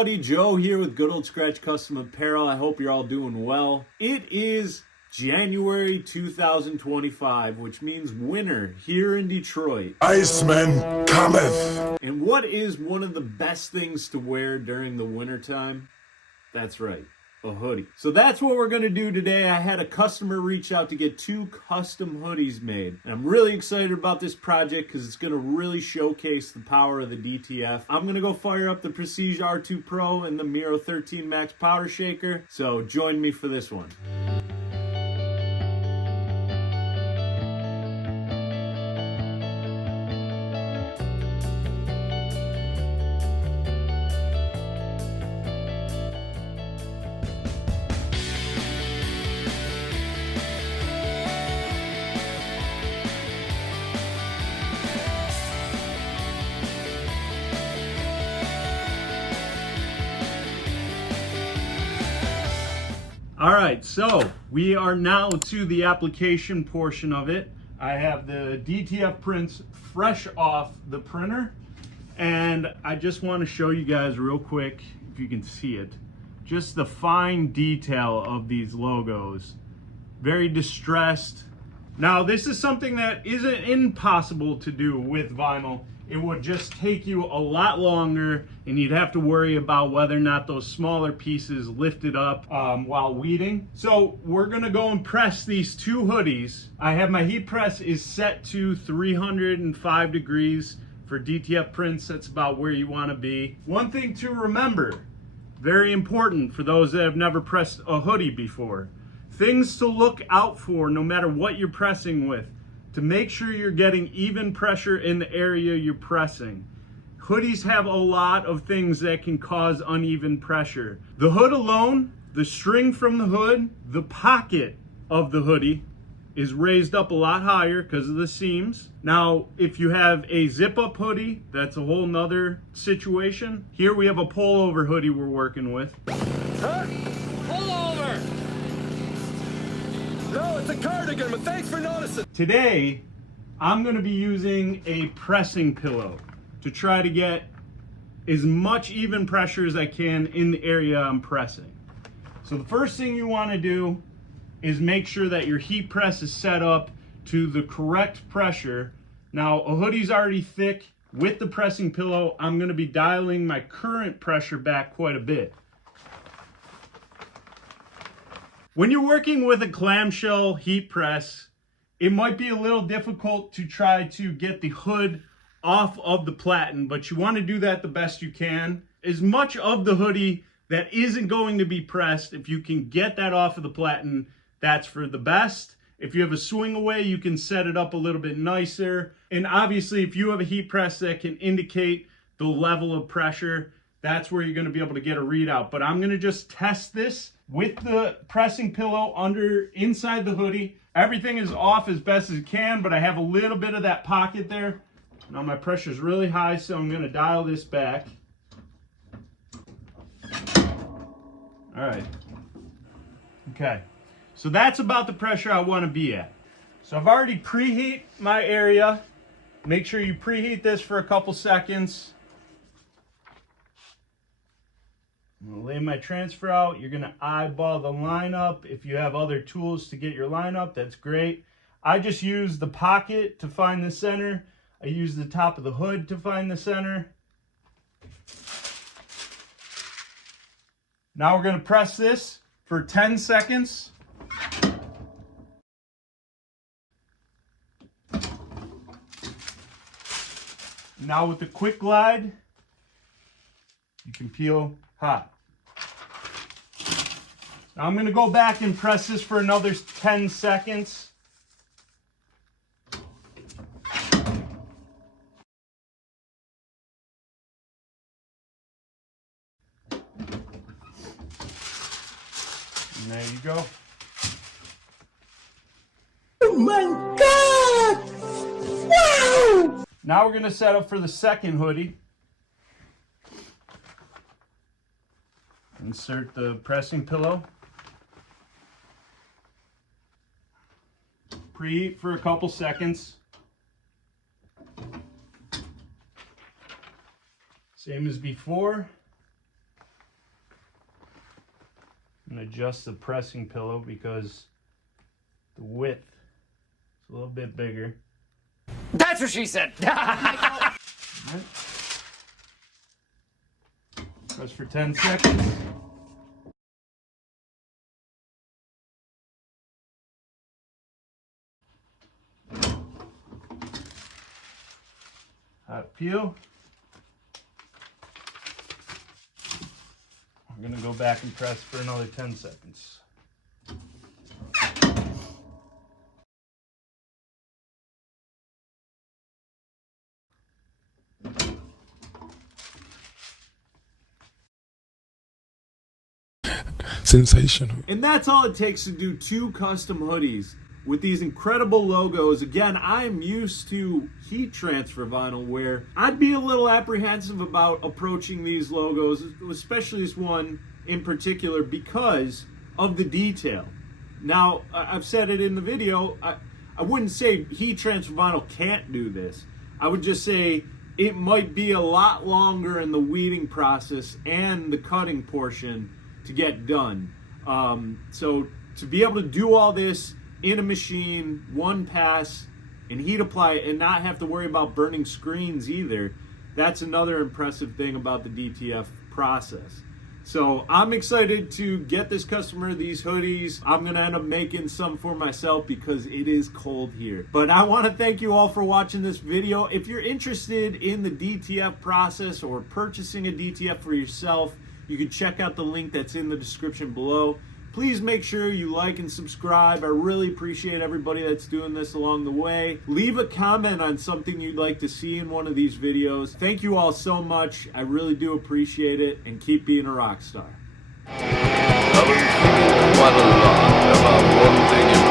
everybody, Joe here with Good Old Scratch Custom Apparel. I hope you're all doing well. It is January 2025, which means winter here in Detroit. Iceman cometh. And what is one of the best things to wear during the wintertime? That's right, a hoodie. So that's what we're going to do today. I had a customer reach out to get 2 custom hoodies made. And I'm really excited about this project because it's going to really showcase the power of the DTF. I'm going to go fire up the Prestige R2 Pro and the Miro 13 Max Powder Shaker. So join me for this one. All right, so we are now to the application portion of it. I have the DTF prints fresh off the printer, and I just want to show you guys real quick, if you can see it, just the fine detail of these logos. Very distressed. Now, this is something that isn't impossible to do with vinyl. It would just take you a lot longer, and you'd have to worry about whether or not those smaller pieces lifted up while weeding. So we're gonna go and press these 2 hoodies. I have my heat press is set to 305 degrees. For DTF prints, that's about where you wanna be. One thing to remember, very important for those that have never pressed a hoodie before, things to look out for no matter what you're pressing with, to make sure you're getting even pressure in the area you're pressing. Hoodies have a lot of things that can cause uneven pressure. The hood alone, the string from the hood, the pocket of the hoodie is raised up a lot higher because of the seams. Now, if you have a zip-up hoodie, that's a whole nother situation. Here we have a pullover hoodie we're working with. Huh? Pull over! No, it's a cardigan, but thanks for noticing. Today, I'm gonna be using a pressing pillow to try to get as much even pressure as I can in the area I'm pressing. So the first thing you wanna do is make sure that your heat press is set up to the correct pressure. Now, a hoodie's already thick. With the pressing pillow, I'm gonna be dialing my current pressure back quite a bit. When you're working with a clamshell heat press, it might be a little difficult to try to get the hood off of the platen, but you want to do that the best you can. As much of the hoodie that isn't going to be pressed, if you can get that off of the platen, that's for the best. If you have a swing away, you can set it up a little bit nicer. And obviously, if you have a heat press that can indicate the level of pressure, that's where you're going to be able to get a readout. But I'm going to just test this with the pressing pillow inside the hoodie. Everything is off as best as it can, but I have a little bit of that pocket there. Now my pressure is really high, so I'm going to dial this back. All right. Okay. So that's about the pressure I want to be at. So I've already preheat my area. Make sure you preheat this for a couple seconds. I'm going to lay my transfer out. You're going to eyeball the lineup. If you have other tools to get your lineup, that's great. I just use the pocket to find the center. I use the top of the hood to find the center. Now we're going to press this for 10 seconds. Now with the quick glide, you can peel hot. Now I'm going to go back and press this for another 10 seconds. And there you go. Oh my God! Wow! Now we're going to set up for the second hoodie. Insert the pressing pillow. Preheat for a couple seconds. Same as before. adjust the pressing pillow because the width is a little bit bigger. That's what she said. Right. Press for 10 seconds. Hot peel. We're going to go back and press for another 10 seconds. Sensational. And that's all it takes to do 2 custom hoodies with these incredible logos. Again, I'm used to heat transfer vinyl where I'd be a little apprehensive about approaching these logos, especially this one in particular, because of the detail. Now, I've said it in the video, I wouldn't say heat transfer vinyl can't do this. I would just say it might be a lot longer in the weeding process and the cutting portion to get done. So to be able to do all this in a machine, one pass, and heat apply it and not have to worry about burning screens either, that's another impressive thing about the DTF process. So I'm excited to get this customer these hoodies. I'm gonna end up making some for myself because it is cold here. But I wanna thank you all for watching this video. If you're interested in the DTF process or purchasing a DTF for yourself, you can check out the link that's in the description below. Please make sure you like and subscribe. I really appreciate everybody that's doing this along the way. Leave a comment on something you'd like to see in one of these videos. Thank you all so much. I really do appreciate it, and keep being a rock star. I've been thinking quite a lot about one thing in